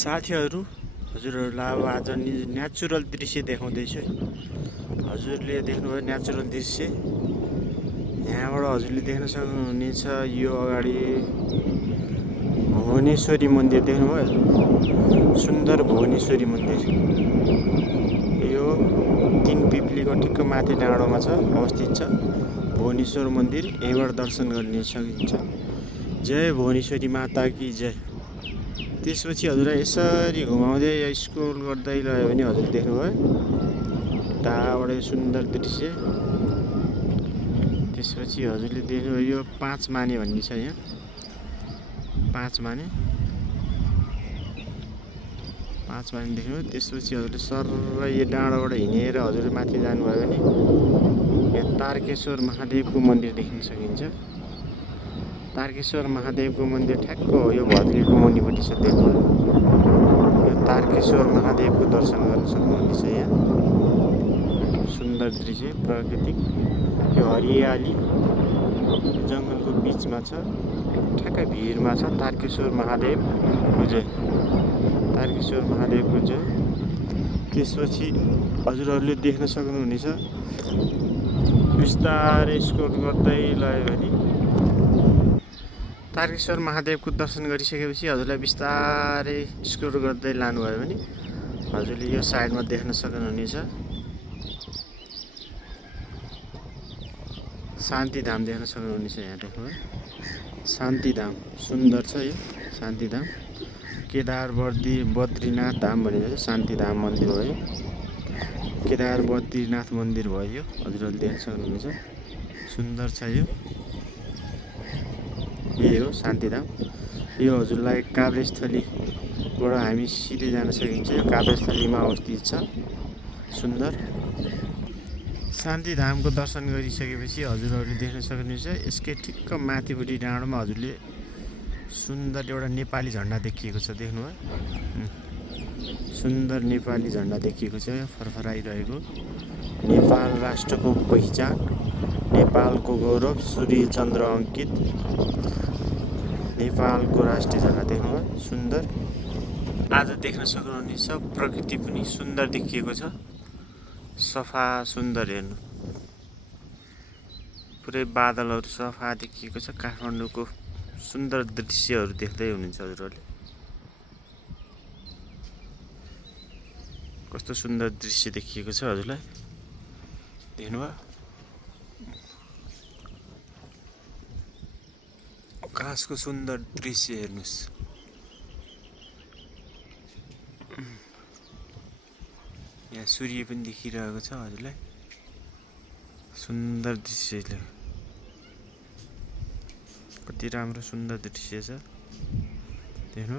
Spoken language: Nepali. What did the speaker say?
साथीहरू, हजुरहरूलाई अब आज नेचुरल दृश्य देखाउँदैछु। हजुरले देख्नुभयो नेचुरल दृश्य। यहाँबाट हजुरले देख्न सक्नुहुनेछ यो अगाडि भुवनेश्वरी मन्दिर देख्नुभयो। सुन्दर भुवनेश्वरी मन्दिर यो 3 पिप्लीको ठिक्क माथि डाँडोमा छ, अवस्थित छ भुवनेश्वर मन्दिर। यहीँबाट दर्शन गर्न सकिन्छ। जय भुवनेश्वरी माता की जय। त्यसपछि हजुरलाई यसरी घुमाउँदै स्क्रोल गर्दै लयो भने हजुर देख्नुभयो टाढाबाट सुन्दर दृश्य। त्यसपछि हजुरले देख्नुभयो यो 5 माने भन्ने छ यहाँ, 5 माने देख्नुभयो। त्यसपछि हजुरले सर यो डाँडाबाट हिँडेर हजुरले माथि जानुभयो भने यहाँ तारकेश्वर महादेवको मन्दिर देख्न सकिन्छ। तारकेश्वर महादेवको मन्दिर ठ्याक्क हो यो भद्रेको मुनिपट्टि छ। देख्नुभयो यो तारकेश्वर महादेवको दर्शन गर्न सक्नुहुनेछ। यहाँ सुन्दर दृश्य प्राकृतिक, यो हरियाली जङ्गलको बिचमा छ, ठ्याक्कै भिरमा छ। तारकेश्वर महादेवको जय, तारकेश्वर महादेवको जय। त्यसपछि हजुरहरूले देख्न सक्नुहुनेछ बिस्तारै स्क्रोल गर्दै लयो भने तारकेश्वर महादेवको दर्शन गरिसकेपछि हजुरलाई बिस्तारै स्क्रोल गर्दै लानुभयो भने हजुरले यो साइडमा देख्न सक्नुहुनेछ शान्तिधाम देख्न सक्नुहुनेछ। यहाँ देख्नुभयो शान्तिधाम, सुन्दर छ यो शान्तिधाम। केदार बद्रीनाथ धाम भनेको शान्तिधाम मन्दिर भयो। केदार बद्रीनाथ मन्दिर भयो यो, हजुरहरूले देख्न सक्नुहुनेछ। सुन्दर छ यो, यही हो शान्तिधाम। यो हजुरलाई काभ्रेस्थलीबाट हामी सिधै जान सकिन्छ। यो काभ्रेस्थलीमा अवस्थित छ। सुन्दर शान्तिधामको दर्शन गरिसकेपछि हजुरहरूले देख्न सक्नुहुन्छ यसकै ठिक्क माथिपट्टि डाँडोमा हजुरले सुन्दर एउटा नेपाली झन्डा देखिएको छ। देख्नुभयो सुन्दर नेपाली झन्डा देखिएको छ फरफराइरहेको। नेपाल राष्ट्रको पहिचान, नेपालको गौरव, सूर्य चन्द्र अङ्कित नेपालको राष्ट्रिय झन्डा देख्नुभयो सुन्दर। आज देख्न सक्नुहुनेछ प्रकृति पनि सुन्दर देखिएको छ, सफा सुन्दर। हेर्नु पुरै बादलहरू सफा देखिएको छ। काठमाडौँको सुन्दर दृश्यहरू देख्दै हुनुहुन्छ हजुरहरूले। कस्तो सुन्दर दृश्य देखिएको छ हजुरलाई देख्नुभयो। आकाशको सुन्दर दृश्य हेर्नुहोस्। यहाँ सूर्य पनि देखिरहेको छ हजुरलाई। सुन्दर दृश्यले कति राम्रो सुन्दर दृश्य छ देख्नु।